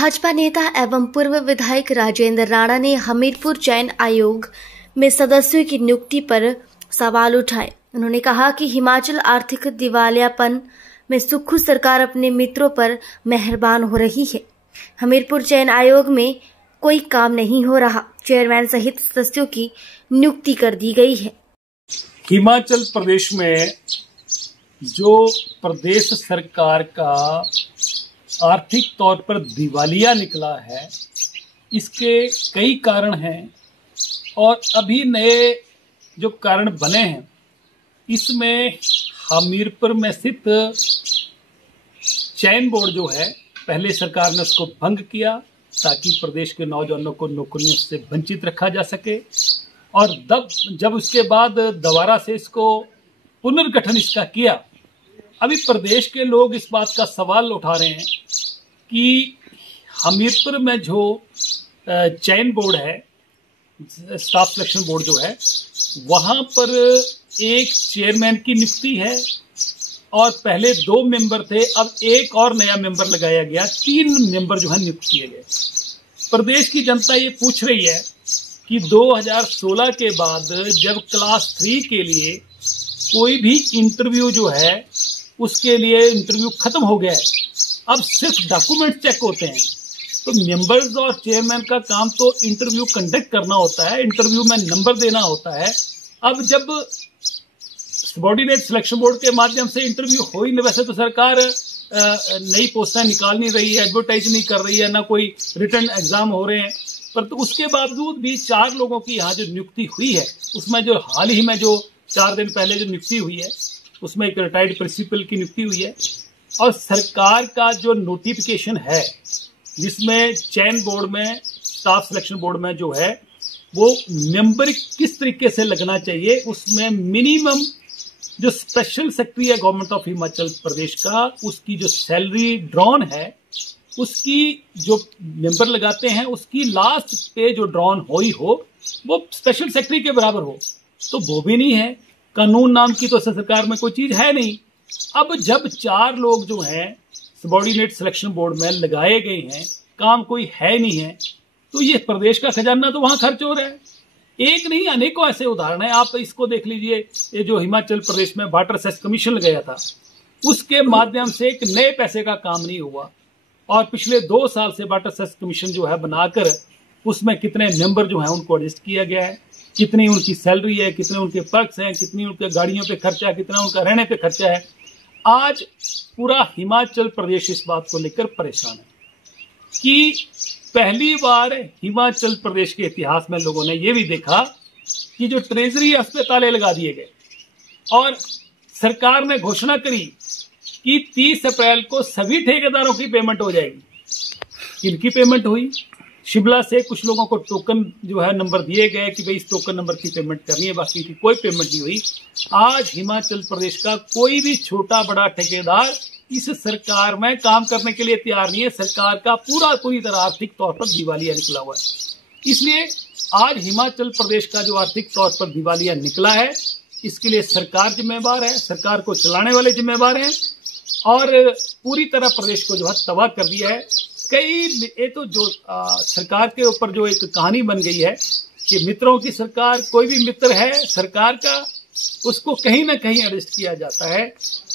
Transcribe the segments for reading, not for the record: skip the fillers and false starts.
भाजपा नेता एवं पूर्व विधायक राजेंद्र राणा ने हमीरपुर चयन आयोग में सदस्यों की नियुक्ति पर सवाल उठाए। उन्होंने कहा कि हिमाचल आर्थिक दिवालियापन में सुक्खू सरकार अपने मित्रों पर मेहरबान हो रही है। हमीरपुर चयन आयोग में कोई काम नहीं हो रहा। चेयरमैन सहित सदस्यों की नियुक्ति कर दी गई है। हिमाचल प्रदेश में जो प्रदेश सरकार का आर्थिक तौर पर दिवालिया निकला है, इसके कई कारण हैं और अभी नए जो कारण बने हैं, इसमें हमीरपुर में स्थित चयन बोर्ड जो है, पहले सरकार ने उसको भंग किया ताकि प्रदेश के नौजवानों को नौकरियों से वंचित रखा जा सके, और जब उसके बाद दोबारा से इसको पुनर्गठन इसका किया। अभी प्रदेश के लोग इस बात का सवाल उठा रहे हैं कि हमीरपुर में जो चयन बोर्ड है, स्टाफ सिलेक्शन बोर्ड जो है, वहां पर एक चेयरमैन की नियुक्ति है और पहले 2 मेंबर थे, अब एक और नया मेंबर लगाया गया, 3 मेंबर जो है नियुक्त किए गए। प्रदेश की जनता ये पूछ रही है कि 2016 के बाद जब क्लास 3 के लिए कोई भी इंटरव्यू जो है, उसके लिए इंटरव्यू खत्म हो गया है, अब सिर्फ डॉक्यूमेंट चेक होते हैं। तो मेंबर्स और चेयरमैन का काम तो इंटरव्यू कंडक्ट करना होता है, इंटरव्यू में नंबर देना होता है। अब जब सबॉर्डिनेट सिलेक्शन बोर्ड के माध्यम से इंटरव्यू हो ही नहीं, वैसे तो सरकार नई पोस्टें निकाल नहीं रही है, एडवर्टाइज नहीं कर रही है, ना कोई रिटर्न एग्जाम हो रहे हैं, पर तो उसके बावजूद भी 4 लोगों की यहाँ जो नियुक्ति हुई है, उसमें जो हाल ही में जो 4 दिन पहले जो नियुक्ति हुई है, उसमें एक रिटायर्ड प्रिंसिपल की नियुक्ति हुई है। और सरकार का जो नोटिफिकेशन है, जिसमें चयन बोर्ड में, स्टाफ सिलेक्शन बोर्ड में जो है, वो मेंबर किस तरीके से लगना चाहिए, उसमें मिनिमम जो स्पेशल सेक्रेटरी है गवर्नमेंट ऑफ हिमाचल प्रदेश का, उसकी जो सैलरी ड्रॉन है, उसकी जो मेंबर लगाते हैं, उसकी लास्ट पे जो ड्रॉन हो वो स्पेशल सेक्रेटरी के बराबर हो, तो वो भी नहीं है। कानून नाम की तो सरकार में कोई चीज है नहीं। अब जब 4 लोग जो हैं सबॉर्डिनेट सिलेक्शन बोर्ड में लगाए गए हैं, काम कोई है नहीं है, तो ये प्रदेश का खजाना तो वहां खर्च हो रहा है। एक नहीं, अनेकों ऐसे उदाहरण है। आप इसको देख लीजिए, ये जो हिमाचल प्रदेश में वाटर सेस कमीशन लगाया था, उसके माध्यम से एक नए पैसे का काम नहीं हुआ, और पिछले 2 साल से वाटर सेस कमीशन जो है बनाकर उसमें कितने मेंबर जो है उनको एडजस्ट किया गया है, कितनी उनकी सैलरी है, कितने उनके पर्क्स हैं, कितनी उनके गाड़ियों पे खर्चा है, कितना उनका रहने पे खर्चा है। आज पूरा हिमाचल प्रदेश इस बात को लेकर परेशान है कि पहली बार हिमाचल प्रदेश के इतिहास में लोगों ने यह भी देखा कि जो ट्रेजरी अस्पतालें लगा दिए गए, और सरकार ने घोषणा करी कि 30 अप्रैल को सभी ठेकेदारों की पेमेंट हो जाएगी। किनकी पेमेंट हुई? शिमला से कुछ लोगों को टोकन जो है नंबर दिए गए कि भाई इस टोकन नंबर की पेमेंट करनी है, बाकी की कोई पेमेंट नहीं हुई। आज हिमाचल प्रदेश का कोई भी छोटा बड़ा ठेकेदार इस सरकार में काम करने के लिए तैयार नहीं है। सरकार का पूरी तरह आर्थिक तौर पर दिवालिया निकला हुआ है। इसलिए आज हिमाचल प्रदेश का जो आर्थिक तौर पर दिवालिया निकला है, इसके लिए सरकार जिम्मेवार है, सरकार को चलाने वाले जिम्मेवार हैं, और पूरी तरह प्रदेश को जो है तबाह कर दिया है। ये तो जो सरकार के ऊपर जो एक कहानी बन गई है कि मित्रों की सरकार, कोई भी मित्र है सरकार का, उसको कहीं ना कहीं एडजस्ट किया जाता है।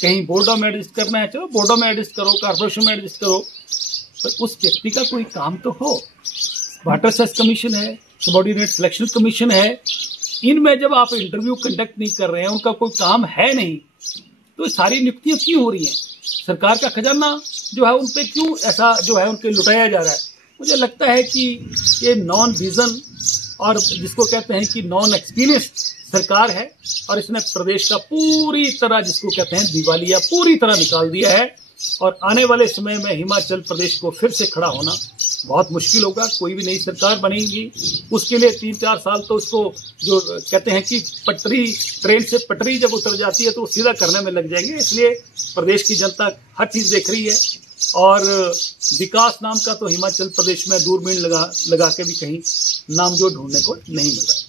कहीं बोर्डों में एडजस्ट करना है, चलो बोर्डों में एडजस्ट करो, कारपोरेशन में एडजस्ट करो, पर उस व्यक्ति का कोई काम तो हो। वाटर सेस कमीशन है, सबॉर्डिनेट सिलेक्शन कमीशन है, इनमें जब आप इंटरव्यू कंडक्ट नहीं कर रहे हैं, उनका कोई काम है नहीं, तो सारी नियुक्तियां क्यों हो रही हैं? सरकार का खजाना जो है उन पे क्यों ऐसा जो है उनके लुटाया जा रहा है? मुझे लगता है कि ये नॉन विजन, और जिसको कहते हैं कि नॉन एक्सपीरियंस सरकार है, और इसने प्रदेश का पूरी तरह, जिसको कहते हैं दिवालिया, पूरी तरह निकाल दिया है। और आने वाले समय में हिमाचल प्रदेश को फिर से खड़ा होना बहुत मुश्किल होगा। कोई भी नई सरकार बनेगी, उसके लिए 3-4 साल तो उसको, जो कहते हैं कि पटरी, ट्रेन से पटरी जब उतर जाती है तो वो सीधा करने में लग जाएंगे। इसलिए प्रदेश की जनता हर चीज देख रही है, और विकास नाम का तो हिमाचल प्रदेश में दूरबीन लगा के भी कहीं नाम जो ढूंढने को नहीं मिल रहा है।